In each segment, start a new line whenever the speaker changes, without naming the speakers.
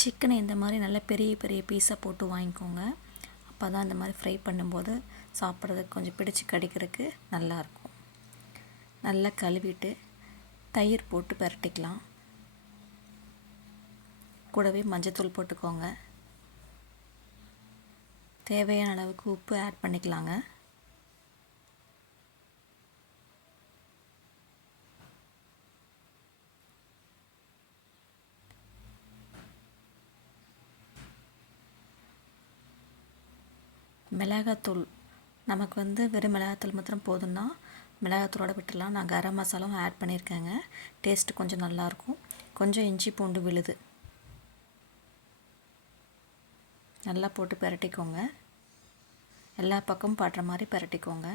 சிக்கனை இந்த மாதிரி நல்ல பெரிய பெரிய பீஸாக போட்டு வாங்கிக்கோங்க. அப்போ தான் இந்த மாதிரி ஃப்ரை பண்ணும்போது சாப்பிட்றதுக்கு கொஞ்சம் பிடிச்சி கடிக்கிறதுக்கு நல்லாயிருக்கும் நல்லா கழுவிட்டு தயிர் போட்டு பரட்டிக்கலாம். கூடவே மஞ்சத்தூள் போட்டுக்கோங்க. தேவையான அளவுக்கு உப்பு ஆட் பண்ணிக்கலாங்க. மிளகாத்தூள். நமக்கு வந்து வெறும் மிளகாத்தூள் மாத்திரம் போதும்னா மிளகாத்தூளோட விட்டுடலாம். நான் கரம் மசாலாவும் ஆட் பண்ணியிருக்கேங்க. டேஸ்ட்டு கொஞ்சம் நல்லாயிருக்கும். கொஞ்சம் இஞ்சி பூண்டு விழுது. நல்லா போட்டு பரட்டிக்கோங்க. எல்லா பக்கமும் படுற மாதிரி பரட்டிக்கோங்க.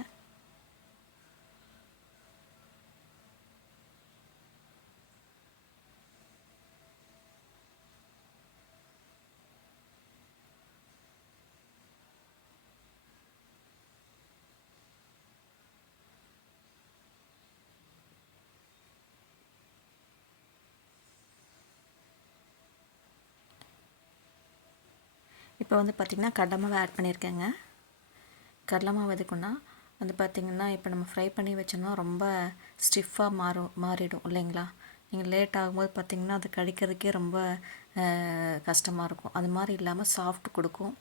இப்போ வந்து பார்த்திங்கன்னா கடலமாவை ஆட் பண்ணியிருக்கேங்க. கடலமாவை எதுக்குன்னா வந்து பார்த்திங்கன்னா இப்போ நம்ம ஃப்ரை பண்ணி வச்சோம்னா ரொம்ப ஸ்டிஃபாக மாறும் மாறிடும் இல்லைங்களா? நீங்கள் லேட் ஆகும்போது பார்த்திங்கன்னா அது கடிக்கிறதுக்கே ரொம்ப கஷ்டமாக இருக்கும். அது மாதிரி இல்லாமல் சாஃப்ட் கொடுக்கும்.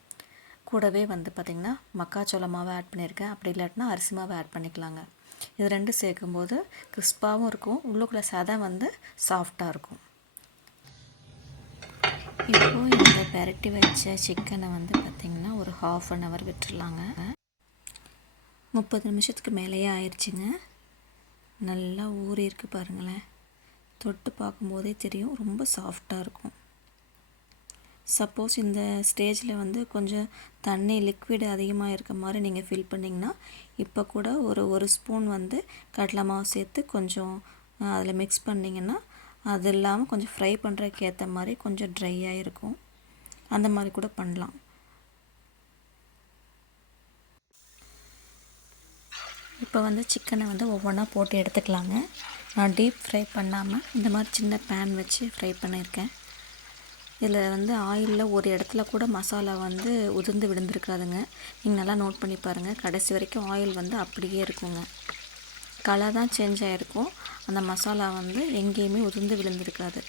கூடவே வந்து பார்த்திங்கன்னா மக்காச்சோள மாவை ஆட் பண்ணியிருக்கேன். அப்படி இல்லாட்டினா அரிசி மாவை ஆட் பண்ணிக்கலாங்க. இது ரெண்டும் சேர்க்கும்போது கிறிஸ்பாகவும் இருக்கும். உள்ளுக்குள்ளே சதை வந்து சாஃப்டாக இருக்கும். இப்போது இந்த பெரட்டி வச்ச சிக்கனை வந்து பார்த்திங்கன்னா ஒரு ஹாஃப் அன் ஹவர் விட்டுடலாங்க முப்பது நிமிஷத்துக்கு மேலேயே ஆயிடுச்சுங்க நல்லா ஊறி இருக்கு பாருங்களேன். தொட்டு பார்க்கும்போதே தெரியும் ரொம்ப சாஃப்டாக இருக்கும். சப்போஸ் இந்த ஸ்டேஜில் வந்து கொஞ்சம் தண்ணி லிக்விட் அதிகமாக இருக்க மாதிரி நீங்கள் ஃபில் பண்ணிங்கன்னா இப்போ கூட ஒரு ஒரு ஸ்பூன் வந்து கடலை மாவு சேர்த்து கொஞ்சம் அதில் மிக்ஸ் பண்ணிங்கன்னா அது இல்லாமல் கொஞ்சம் ஃப்ரை பண்ணுறதுக்கு ஏற்ற மாதிரி கொஞ்சம் ட்ரையாக இருக்கும். அந்த மாதிரி கூட பண்ணலாம். இப்போ வந்து சிக்கனை வந்து ஒவ்வொன்றா போட்டு எடுத்துக்கலாங்க. நான் டீப் ஃப்ரை பண்ணாமல் இந்த மாதிரி சின்ன பேன் வச்சு ஃப்ரை பண்ணியிருக்கேன். இதில் வந்து ஆயிலில் ஒரு இடத்துல கூட மசாலா வந்து உதிர்ந்து விழுந்துருக்காதுங்க. நீங்கள் நல்லா நோட் பண்ணி பாருங்கள் கடைசி வரைக்கும் ஆயில் வந்து அப்படியே இருக்குங்க. கலர் தான் சேஞ்ச் ஆகிருக்கும் அந்த மசாலா வந்து எங்கேயுமே உதிர்ந்து விழுந்திருக்காது.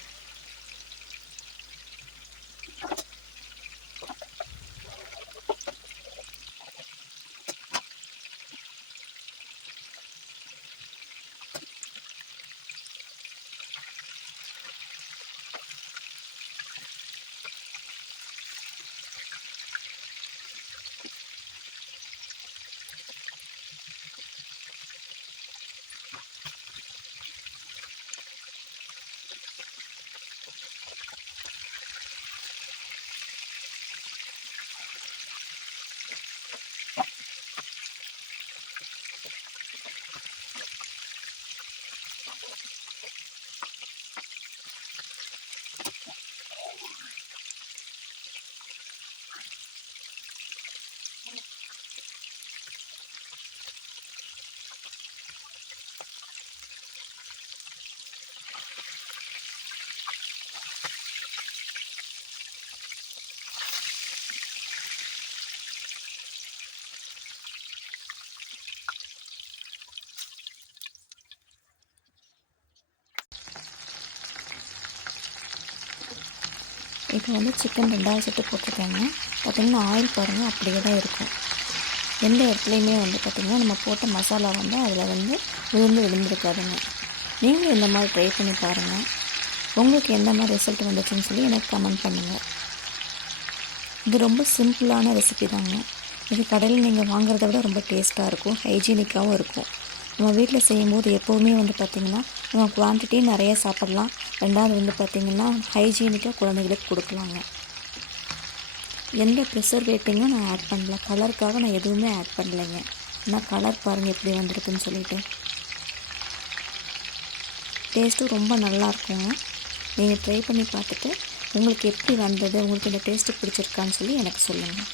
இப்போ வந்து சிக்கன் ரெண்டாவது செட்டு போட்டிருக்காங்க. பார்த்திங்கன்னா ஆயில் பாருங்கள் அப்படியே தான் இருக்கும். எந்த இடத்துலையுமே வந்து பார்த்திங்கன்னா நம்ம போட்ட மசாலா வந்து அதில் வந்து விழுந்து விழுந்துருக்காதுங்க. நீங்களும் இந்த மாதிரி ட்ரை பண்ணி பாருங்கள் உங்களுக்கு எந்த மாதிரி ரிசல்ட் வந்துச்சுன்னு சொல்லி எனக்கு கமெண்ட் பண்ணுங்கள் இது ரொம்ப சிம்பிளான ரெசிபி தாங்க. இது கடையில் நீங்கள் வாங்குறத விட ரொம்ப டேஸ்ட்டாக இருக்கும் ஹைஜீனிக்காகவும் இருக்கும். நம்ம வீட்டில் செய்யும்போது எப்போவுமே வந்து பார்த்திங்கன்னா நம்ம குவான்டிட்டி நிறைய சாப்பிட்லாம். ரெண்டாவது வந்து பார்த்திங்கன்னா ஹைஜீனிக்காக குழந்தைகளுக்கு கொடுக்கலாங்க. எந்த ப்ரிசர்வேட்டிங்கும் நான் ஆட் பண்ணல. கலருக்காக நான் எதுவுமே ஆட் பண்ணலைங்க. ஆனால் கலர் பாருங்கள் எப்படி வந்திருக்குன்னு சொல்லிட்டு. டேஸ்ட்டும் ரொம்ப நல்லா இருக்குங்க. நீங்கள் ட்ரை பண்ணி பார்த்துட்டு உங்களுக்கு எப்படி வந்தது உங்களுக்கு இந்த டேஸ்ட்டு பிடிச்சிருக்கான்னு சொல்லி எனக்கு சொல்லுங்கள்